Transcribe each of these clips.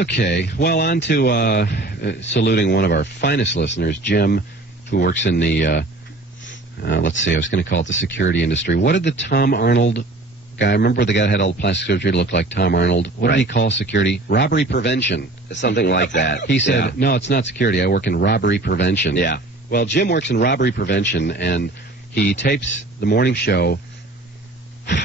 Okay, well, on to saluting one of our finest listeners, Jim, who works in the, let's see, I was going to call it the security industry. What did the Tom Arnold guy, remember the guy that had all the plastic surgery to look like Tom Arnold? What did he call security? Robbery Prevention. Something like that. He said, no, it's not security. I work in Robbery Prevention. Yeah. Well, Jim works in Robbery Prevention, and he tapes the morning show,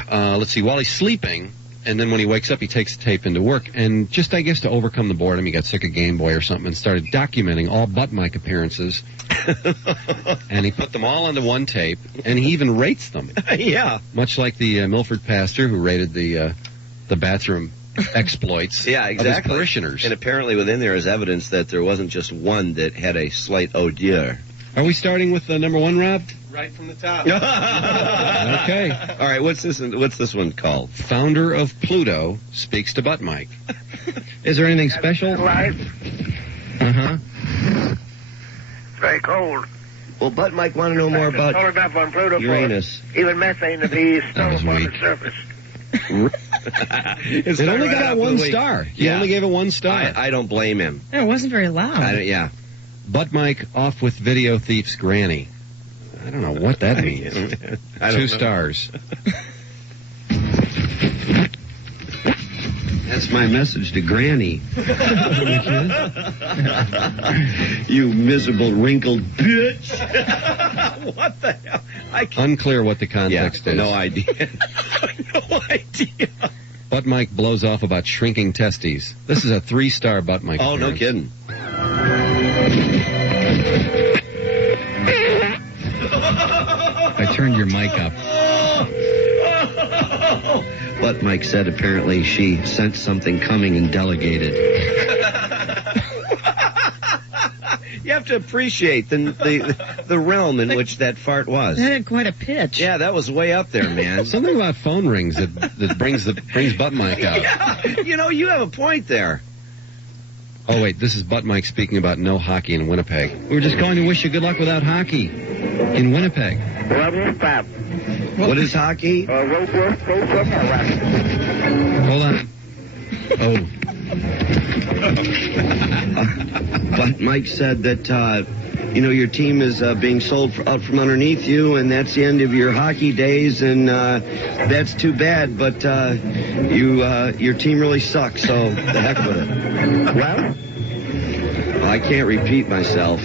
let's see, while he's sleeping, and then when he wakes up, he takes the tape into work. And just, I guess, to overcome the boredom, he got sick of Game Boy or something and started documenting all butt mic appearances. And he put them all onto one tape, and he even rates them. Yeah. Much like the Milford pastor who rated the bathroom exploits yeah, exactly. of his parishioners. And apparently within there is evidence that there wasn't just one that had a slight oh dear. Are we starting with number one, Rob? Right from the top. Okay. All right, what's this one called? Founder of Pluto speaks to butt mic. Is there anything special? Live. Uh-huh. It's very cold. Well, Butt Mike want to know more about Solar map on Pluto Uranus. Even methane to be stored on the surface. It only got one star. He only gave it one star. I don't blame him. Yeah, it wasn't very loud. Yeah. Butt mic off with video thief's granny. I don't know what that means. 2 stars. That's my message to Granny. You miserable, wrinkled bitch. What the hell? Unclear what the context is. No idea. No idea. Butt mic blows off about shrinking testes. This is a 3-star butt mic. Oh, no kidding. I turned your mic up. Butt Mike said apparently she sensed something coming and delegated. You have to appreciate the realm in which that fart was. That had quite a pitch. Yeah, that was way up there, man. Something about phone rings that brings butt mic out. Yeah, you have a point there. Oh, wait, this is butt mic speaking about no hockey in Winnipeg. We were just going to wish you good luck without hockey in Winnipeg. What is hockey? Hold on. Oh. But Mike said that, your team is being sold out from underneath you, and that's the end of your hockey days, and that's too bad, but your team really sucks, so the heck with it. Well, I can't repeat myself.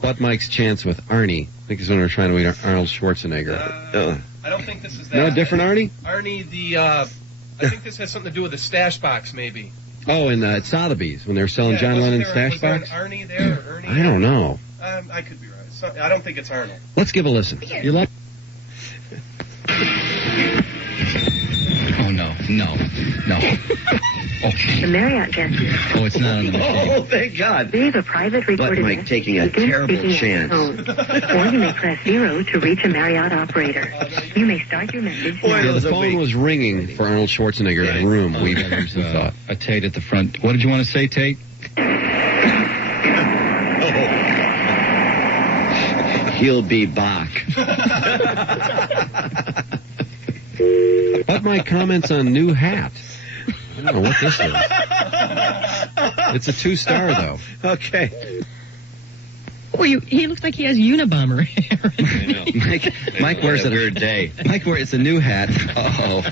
Butt Mike's chance with Arnie. I think it's when we're trying to read Arnold Schwarzenegger. I don't think this is that. No, different Arnie? Arnie, I think this has something to do with the stash box, maybe. Oh, and at Sotheby's, when they were selling John Lennon's stash box? Was there an Arnie there, or Ernie? I don't know. I could be right. I don't think it's Arnold. Let's give a listen. You like? Oh, no. Oh. The Marriott guest. Oh, it's not on the machine. Oh, thank God. Leave a private recorded Mike message. taking a terrible chance. Or you may press 0 to reach a Marriott operator. You may start your message now. Yeah, the phone was ringing for Arnold Schwarzenegger in the room. We thought. A Tate at the front. What did you want to say, Tate? He'll be back. But my comments on new hat. I don't know what this is. It's a 2-star, though. Okay. Oh, he looks like he has Unabomber hair. I know. Mike wears a weird day. Mike wears it's a new hat. Uh-oh.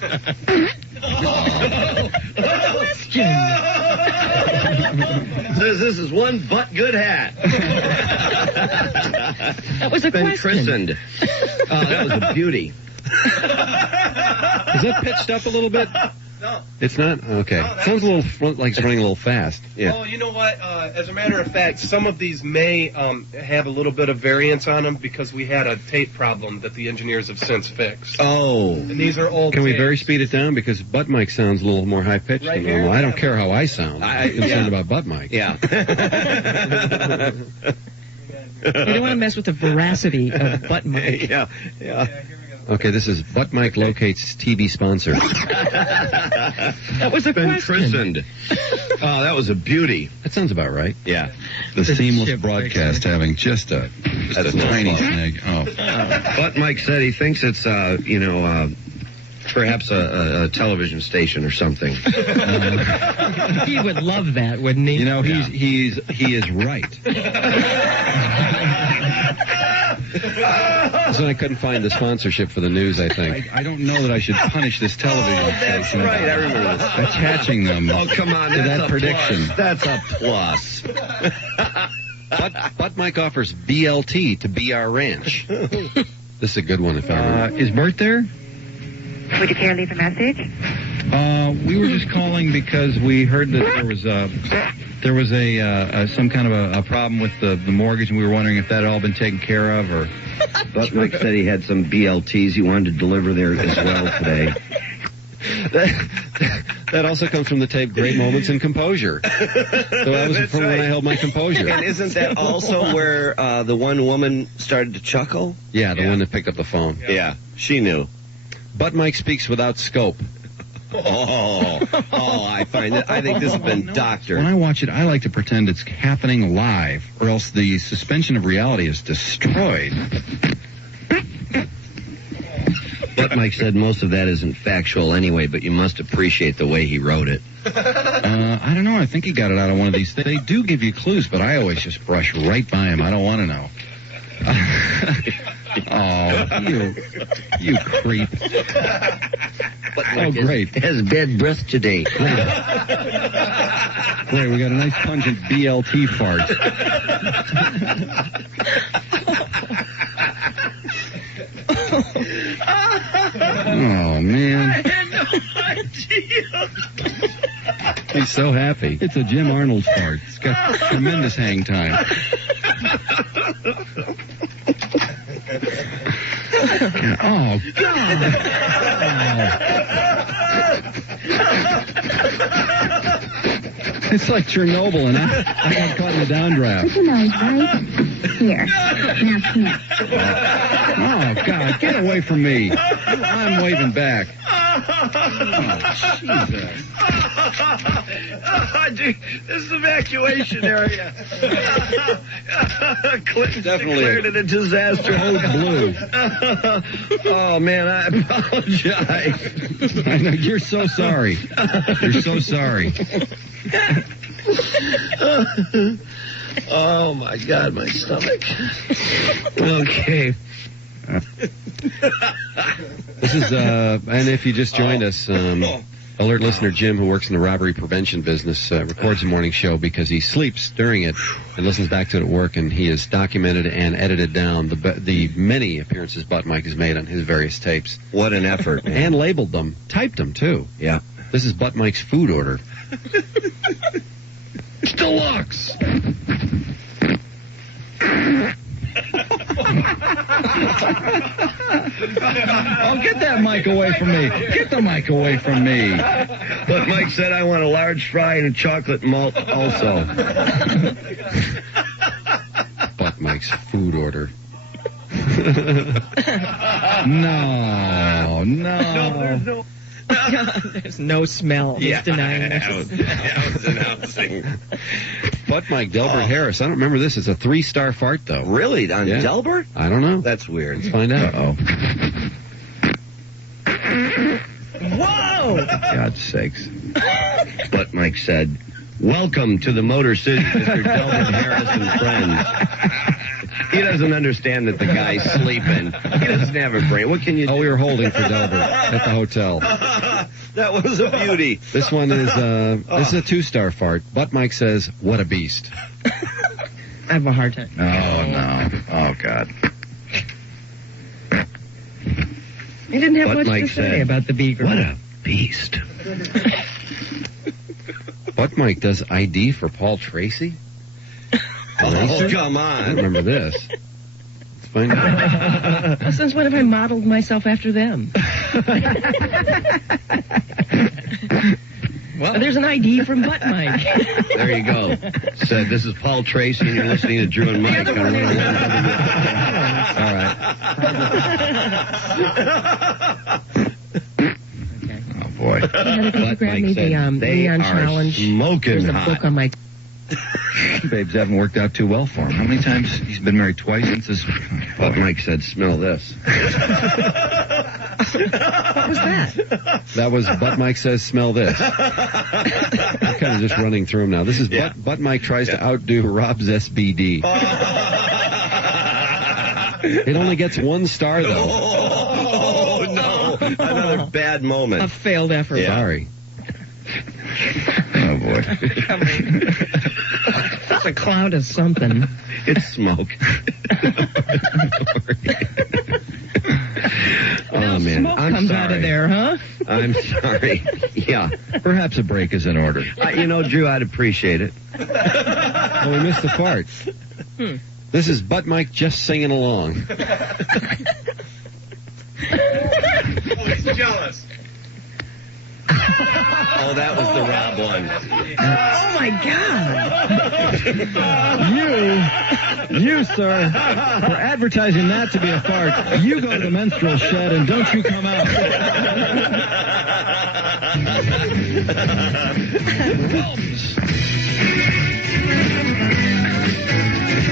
Says this is one butt good hat. That was a Been question. christened. Oh, that was a beauty. Is that pitched up a little bit? No. It's not? Okay. No, Sounds a little like it's running a little fast. Yeah. Oh, you know what? As a matter of fact, some of these may have a little bit of variance on them because we had a tape problem that the engineers have since fixed. Oh. And these are old Can we tapes. very speed it down? Because butt mic sounds a little more high-pitched Right than normal. here? I don't care how I sound. I'm concerned about butt mic. Yeah. You don't want to mess with the veracity of butt mic. Yeah. Yeah, here we go. Okay, this is butt mic locates TV sponsor. That was a Been question. christened. Oh, that was a beauty. That sounds about right. Yeah. The seamless ship broadcast having just a That's tiny no fault. snag. Oh. But Mike said he thinks it's, Perhaps a television station or something. He would love that, wouldn't he? You know, he is right. So I couldn't find the sponsorship for the news, I think. I don't know that I should punish this television That's station. right, I remember this. Attaching them Oh, come on, to that's that a prediction. plus. That's a plus. Butt Mike offers BLT to BR Ranch. This is a good one if I remember. Is Bert there? Would you care to leave a message? We were just calling because we heard that there was some kind of a problem with the mortgage, and we were wondering if that had all been taken care of, or... But Mike said he had some BLTs he wanted to deliver there as well today. That also comes from the tape Great Moments in Composure. So that was from when I held my composure. And isn't that also where the one woman started to chuckle? Yeah, the one that picked up the phone. Yeah, she knew. Butt Mike speaks without scope. I think this has been doctored. When I watch it, I like to pretend it's happening live, or else the suspension of reality is destroyed. But Mike said most of that isn't factual anyway, but you must appreciate the way he wrote it. I don't know. I think he got it out of one of these things. They do give you clues, but I always just brush right by him. I don't want to know. Oh, you creep. Oh, great. Has bad breath today. Great, we got a nice pungent BLT fart. Oh, man. I had no idea. He's so happy. It's a Jim Arnold fart. It's got tremendous hang time. Oh, God. It's like Chernobyl, and I got caught in the downdraft. Put your nose right here. Now sniff. Oh, God, get away from me. I'm waving back. Oh, Jesus. Dude, this is evacuation area. Clinton declared it a disaster. Code blue. Oh, man, I apologize. I know, you're so sorry. You're so sorry. Oh, my God, my stomach. Okay. This is, and if you just joined us, alert listener Jim, who works in the robbery prevention business, records a morning show because he sleeps during it and listens back to it at work, and he has documented and edited down the many appearances Butt Mike has made on his various tapes. What an effort, man. And labeled them, typed them, too. Yeah. This is Butt Mike's food order. Deluxe! Oh, get that mic away from me. Get the mic away from me. But Mike said I want a large fry and a chocolate malt also. Butt Mike's food order. No. There's no smell. He's denying I us. was announcing. Butt Mike Delbert Harris. I don't remember this. It's a 3-star fart, though. Really? On Yeah. Delbert? I don't know. That's weird. Let's find out. Whoa! God's sakes. But Mike said, welcome to the Motor City, Mr. Delbert Harris and friends. He doesn't understand that the guy's sleeping. He doesn't have a brain. What can you do? Oh, we were holding for Delbert at the hotel. That was a beauty. This one is this is a 2-star fart. Butt Mike says, "What a beast." I have a hard time. Oh, no. Oh, God. He didn't have What much Mike to say said. about the beaver. What a beast. Butt Mike does ID for Paul Tracy. Oh, come I don't on. remember this. Let's find out. Well, since when have I modeled myself after them? Well, there's an ID from Butt Mike. There you go. Said, this is Paul Tracy, and you're listening to Drew and Mike on 101. Oh, boy. Could you grab Mike me said, the they Neon are Challenge? smoking There's a hot. book on my... Babes haven't worked out too well for him. How many times he's been married twice since his... But Mike said, smell this. What was that? That was Butt Mike Says Smell This. I'm kind of just running through them now. This is Butt Mike Tries to Outdo Rob's SBD. It only gets 1 star, though. Oh, no. Another bad moment. A failed effort. Yeah. Sorry. Oh, boy. It's a cloud of something. It's smoke. Oh, man. Smoke I'm comes sorry. out of there, huh? I'm sorry. Yeah. Perhaps a break is in order. Drew, I'd appreciate it. Oh, we missed the part. This is Butt Mike just singing along. Oh, he's jealous. Oh, that was the Rob one. Oh, my God. You, sir, for advertising that to be a fart, you go to the menstrual shed and don't you come out.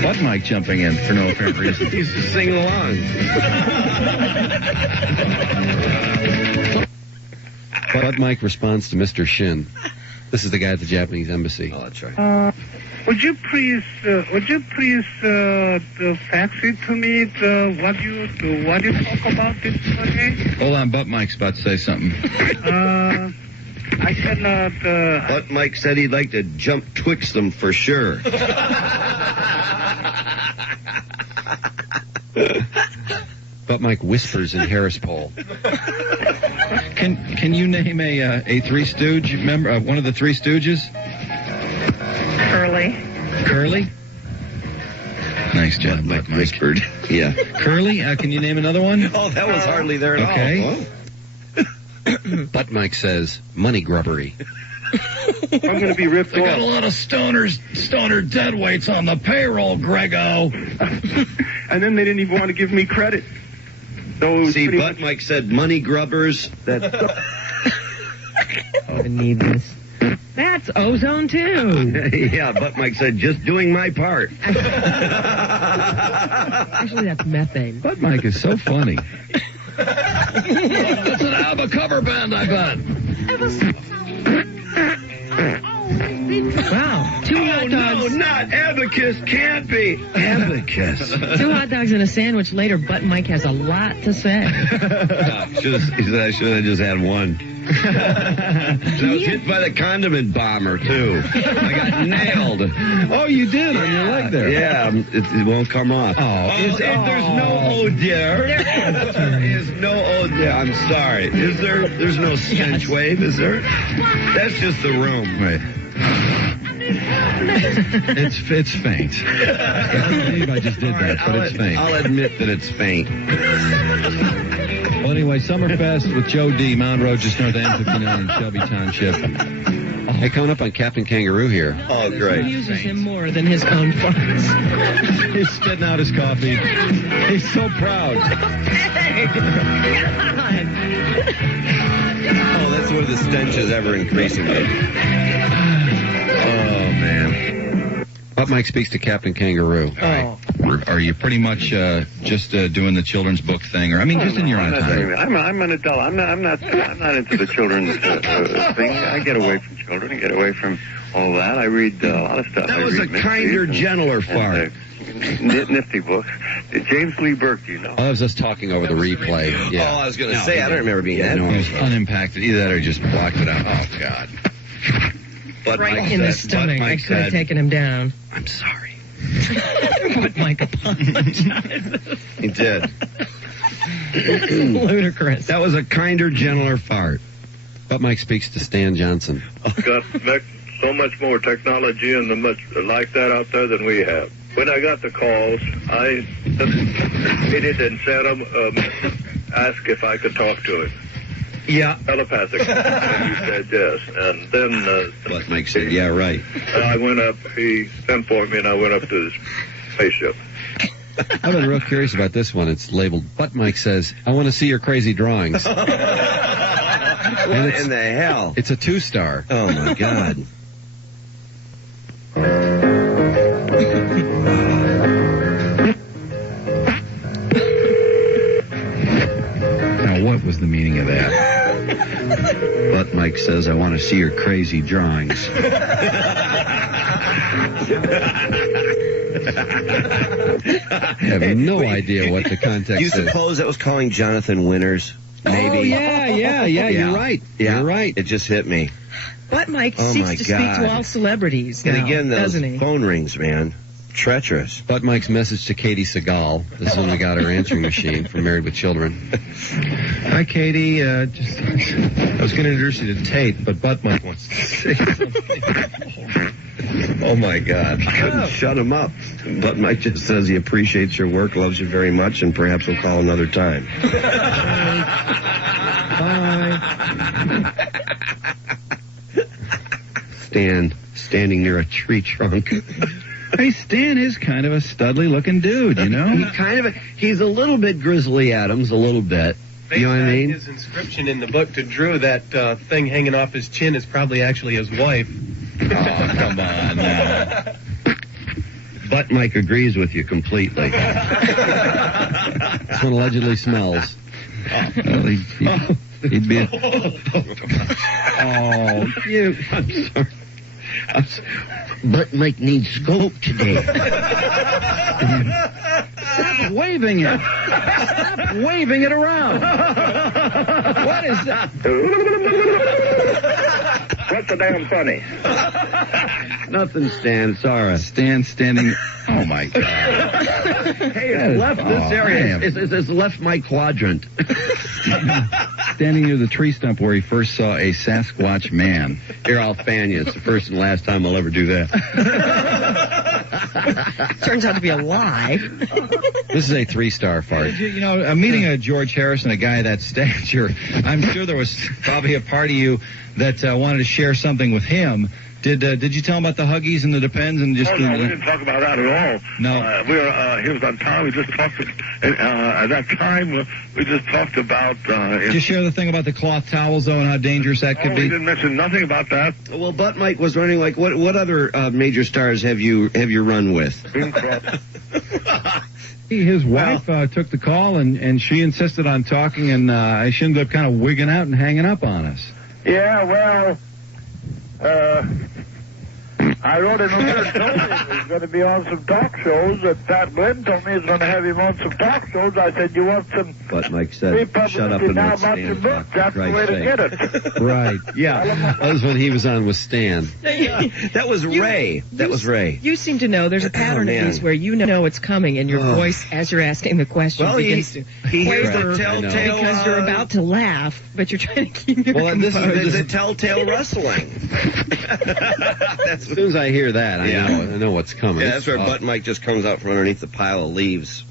Butt Mike jumping in for no apparent reason. He's just singing along. Butt Mike responds to Mr. Shin. This is the guy at the Japanese embassy. Oh, that's right. Would you please fax it to me? What you talk about this morning? Hold on, Butt Mike's about to say something. I cannot. But Mike said he'd like to jump twixt them for sure. Butt Mike whispers in Harris Poll. Can you name a Three Stooge member, one of the Three Stooges? Curly? Nice job, Butt Mike. Whispered. Yeah. Curly, can you name another one? Oh, that was hardly there at Okay. all. Butt Mike says money grubbery. I'm going to be ripped I got a off. lot of stoner deadweights on the payroll, Grego. And then they didn't even want to give me credit. So it was See, pretty Butt Mike said money grubbers. That I need this. That's ozone, too. yeah, Butt Mike said just doing my part. Actually, that's methane. Butt Mike is so funny. That's an ABBA cover band, I bet. Wow. Two hot dogs. No, not abacus. Can't be abacus. 2 hot dogs and a sandwich later, Butt Mike has a lot to say. He said I should have just had one. I was hit by the condiment bomber, too. I got nailed. Oh, you did on your leg there. Yeah, it won't come off. There's no oh dear. There is no oh dear. I'm sorry. Is there? There's no stench wave, is there? That's just the room. Right. It's faint. I can't believe I just did that, but it's faint. I'll admit that it's faint. Well, anyway, Summerfest with Joe D. Mound Road, just north of M59 in Shelby Township. Hey, coming up on Captain Kangaroo here. Oh, He great. uses him more than his own farts. He's spitting out his coffee. He's so proud. Oh, that's where the stench is ever increasing. Oh, man. Butt Mike speaks to Captain Kangaroo. Oh. Are you pretty much just doing the children's book thing, or I mean, just in your own time? I'm an adult. I'm not into the children's thing. I get away from children. I get away from all that. I read a lot of stuff. That I was a read kinder, mysteries gentler and, fart. nifty books. James Lee Burke, you know. Oh, that was us talking over the replay. Oh, Yeah. I was going to say, I don't remember being that. It was unimpacted. Either that or just blocked it out. Oh, God. But Right Mike in the said- stomach. but I Mike could have said, taken him down. I'm sorry. Butt Mike apologizes. He did. Ludicrous. That was a kinder, gentler fart. Butt Mike speaks to Stan Johnson. Got so much more technology and much like that out there than we have. When I got the calls, I waited and sent him, asked if I could talk to him. Yeah. Telepathic. And he said yes. And then But Mike said, yeah, right. I went up, he sent for me, and I went up to his spaceship. I've been real curious about this one. It's labeled Butt Mike Says, I want to see your crazy drawings. What in the hell? It's a 2-star. Oh, my God. Now, what was was the meaning of that. But Mike says, I want to see your crazy drawings. I have no idea what the context You is. suppose that was calling Jonathan Winters? Maybe. Oh, yeah, you're right. Yeah. You're right. It just hit me. But Mike Oh, seeks my to speak God. to all celebrities And now, again, those doesn't he? phone rings, man. Treacherous. But Mike's message to Katie Seagal. This is when we got our answering machine from Married with Children. Hi, Katie. I was going to introduce you to Tate, but Butt Mike wants to say something. Oh, my God. Couldn't shut him up. But Mike just says he appreciates your work, loves you very much, and perhaps will call another time. Bye. Standing near a tree trunk. Hey, Stan is kind of a studly-looking dude, you know? He's a little bit Grizzly Adams, a little bit. Based You know what I on mean? his inscription in the book to Drew, that thing hanging off his chin is probably actually his wife. Oh, come on now. But Mike agrees with you completely. This one allegedly smells. Well, he'd be... Oh, cute. I'm sorry. But Mike needs scope today. Stop waving it. Stop waving it around. What is that? What's so damn funny? Nothing, Stan. It's all right. Stan standing... Oh, my God. Hey, it's left this area. It's left my quadrant. Standing near the tree stump where he first saw a Sasquatch man. Here, I'll fan you. It's the first and last time I'll ever do that. Turns out to be a lie. This is a 3-star fart. You know, meeting a George Harrison, a guy that stature, I'm sure there was probably a part of you that wanted to share something with him. Did you tell him about the Huggies and the Depends and just? Oh, no, we didn't talk about that at all. No. He was on time. We just talked. At that time, we just talked about. Just share the thing about the cloth towels, though, and how dangerous that could We be. didn't mention nothing about that. Well, Butt Mike was running like what other major stars have you run with? His wife took the call, and she insisted on talking, and she ended up kind of wigging out and hanging up on us. Yeah, well, I wrote him a letter and told him he's going to be on some talk shows, and Pat Glenn told me he's going to have him on some talk shows. I said, you want some But Mike said, shut up and let Stan talk. That's the way to get it. Right. Yeah. That was when he was on with Stan. That was Ray. That was Ray. You seem to know there's a pattern of man. these where you know it's coming, and your voice, as you're asking the question, Well, begins to he hears quaver the telltale because you're about to laugh, but you're trying to keep your Well, this composure. is the telltale wrestling. As soon as I hear that, I know what's coming. Yeah, that's where Butt Mike just comes out from underneath the pile of leaves.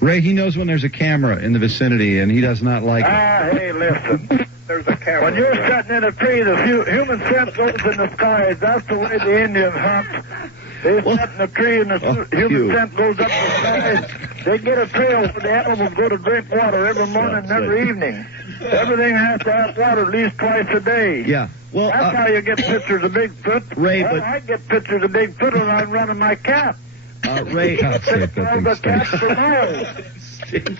Ray, he knows when there's a camera in the vicinity, and he does not like it. Hey, listen. There's a camera. When you're sitting in a tree, the human scent goes in the sky. That's the way the Indians hunt. They sit in a tree, and the human scent goes up the sky. They get a trail where the animals go to drink water every morning and every evening. Everything has to have water at least twice a day. Yeah. Well, that's how you get pictures of Bigfoot. Ray, well, but I get pictures of Bigfoot when I'm running my cat. Ray, God's sake, that Around the thing cat stinks. for miles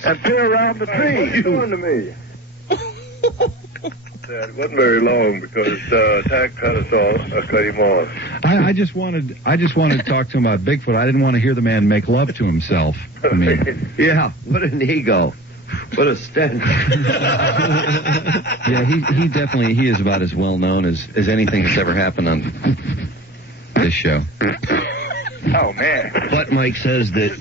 and peer around the tree. What are you doing to me? It wasn't very long because Tack cut us off. I cut him off. I just wanted to talk to him about Bigfoot. I didn't want to hear the man make love to himself. I mean, yeah, what an ego. What a stench. yeah, he definitely is about as well known as anything that's ever happened on this show. Oh man! But Mike says that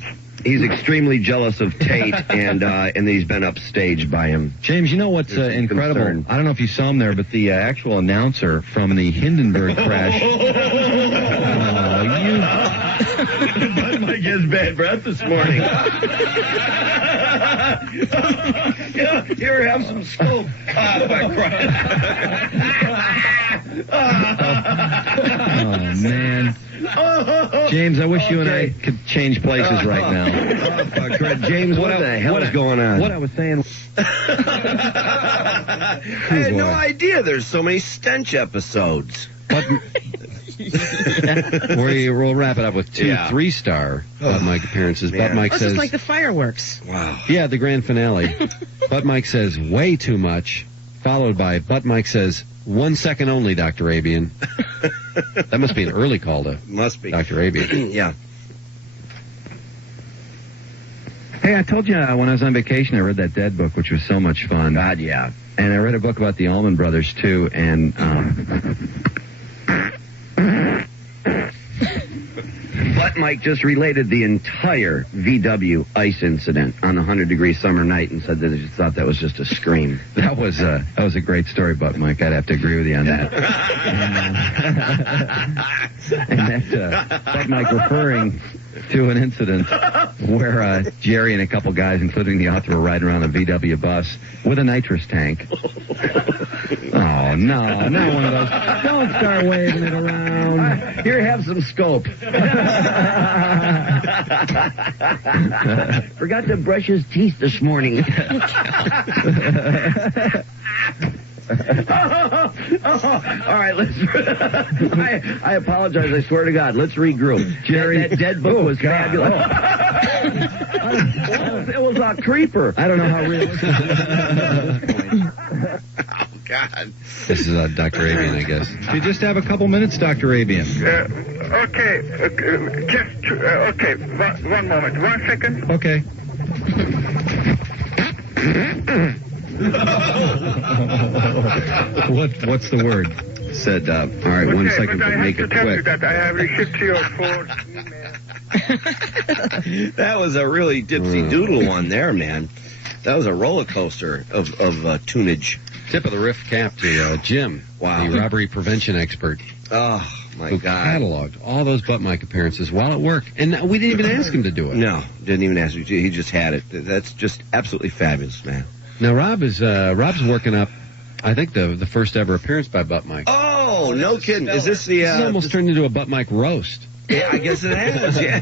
he's extremely jealous of Tate and that he's been upstaged by him. James, you know what's incredible? concern. I don't know if you saw him there, but the actual announcer from the Hindenburg crash. But Mike has bad breath this morning. Here, have some scope. Oh, man. James, I wish you and I could change places right now. James, what the hell is going on? What I was saying... I had no idea there's so many stench episodes. We'll wrap it up with two 3-star Butt Mike appearances. Butt Mike This says, is like the fireworks. Wow. yeah, the grand finale. Butt Mike says, way too much, followed by Butt Mike says, 1 second only, Dr. Abian. That must be an early call to Must be. Dr. Abian. Yeah. Hey, I told you when I was on vacation I read that Dead book, which was so much fun. God, yeah. And I read a book about the Allman Brothers, too, and... Butt Mike just related the entire VW ice incident on the 100-degree summer night and said that he thought that was just a scream. That was a great story, Butt Mike. I'd have to agree with you on that. and that Butt Mike referring to an incident where Jerry and a couple guys, including the author, were riding around a VW bus with a nitrous tank. Oh, no, not one of those. Don't start waving it around. Here, have some scope. Forgot to brush his teeth this morning. All right, let's. I apologize. I swear to God. Let's regroup. Jerry, that Dead book was fabulous. It was a creeper. I don't know how real it is. Oh God. This is Dr. Abian, I guess. You just have a couple minutes, Dr. Abian. Okay, okay. One moment. 1 second. Okay. What's the word? Said, all right, 1 second, but make it I have to tell you quick. that I have received your phone email. That was a really dipsy doodle one there, man. That was a roller coaster of tunage. Tip of the riff cap to Jim, Wow. the robbery prevention expert, Oh, my who God. cataloged all those Butt Mike appearances while at work. And we didn't even ask him to do it. No, didn't even ask you. He just had it. That's just absolutely fabulous, man. Now, Rob's working up, I think, the first ever appearance by Butt Mike. Oh, no kidding. Is this the... This almost turned into a Butt Mike roast. Yeah, I guess it has, yeah.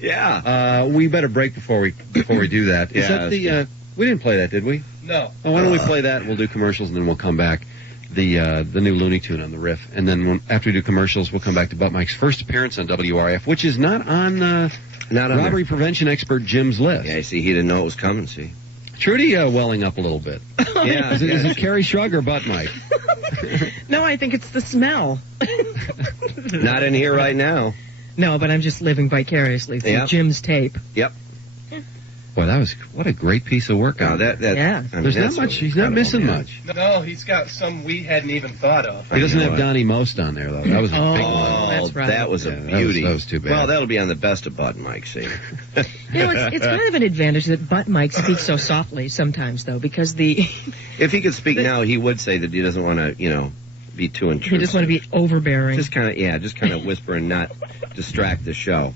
Yeah. We better break before we do that. Is Yeah, that the... we didn't play that, did we? No. Oh, why don't we play that? We'll do commercials, and then we'll come back. The new Looney Tune on the riff. And then after we do commercials, we'll come back to Butt Mike's first appearance on WRF, which is not on robbery prevention expert Jim's list. Yeah, see, he didn't know it was coming, see. Trudy welling up a little bit. Yeah. Is it Carrie Shrug or Butt Mike? No, I think it's the smell. Not in here right now. No, but I'm just living vicariously through Yep. Jim's tape. Yep. Boy, what a great piece of work. No, that Yeah. I mean, There's not that's much. He's incredible, not missing man. much. No, he's got some we hadn't even thought of. He doesn't know have what? Donnie Most on there, though. That was a big one. Oh, that's right. that was a Yeah, that beauty. was too bad. Well, that'll be on the best of Butt Mike, see. It's kind of an advantage that Butt Mike speaks so softly sometimes, though, because If he could speak now, he would say that he doesn't want to, be too intrusive. he just want to be overbearing. Just kind of whisper and not distract the show.